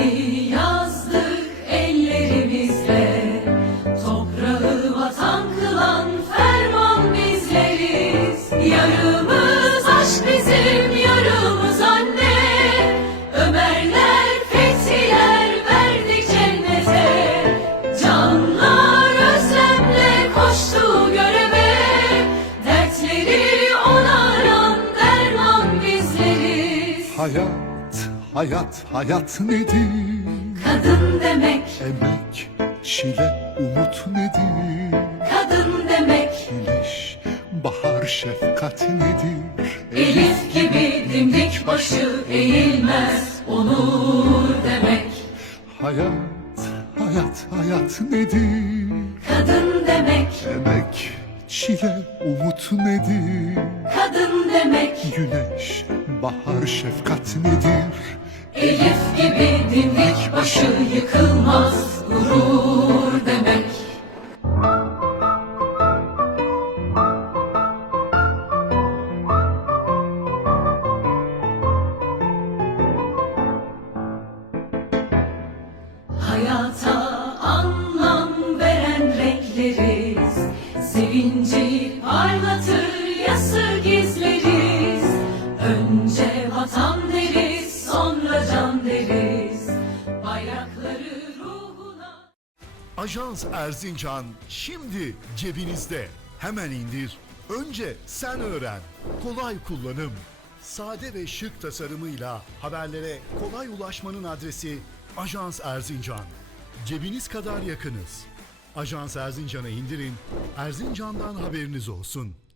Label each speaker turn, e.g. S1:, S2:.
S1: Tarih yazdık ellerimizle, toprağı vatan kılan ferman bizleriz. Yarımız aşk bizim, yarımız anne. Ömerler, Fethiler verdik cennete. Canlar özlemle koştu göreve. Dertleri onaran derman bizleriz.
S2: Hayat, hayat nedir?
S1: Kadın demek,
S2: Emek, çile, umut nedir?
S1: kadın demek.
S2: Güneş, bahar, şefkat nedir?
S1: Elif gibi dimdik başı eğilmez onur demek.
S2: Hayat nedir?
S1: Kadın demek,
S2: Emek, çile, umut nedir?
S1: kadın demek.
S2: Güneş, bahar, şefkat nedir?
S1: Elif gibi dimdik başı yıkılmaz gurur demek. Hayata anlam veren renkleriz, sevinci parlatır yası gizleriz. Önce vatan deriz, sonra can deriz, bayrakları ruhuna.
S3: Ajans Erzincan şimdi cebinizde. Hemen indir. Önce sen öğren. Kolay kullanım. Sade ve şık tasarımıyla haberlere kolay ulaşmanın adresi Ajans Erzincan. Cebiniz kadar yakınız. Ajans Erzincan'ı indirin. Erzincan'dan haberiniz olsun.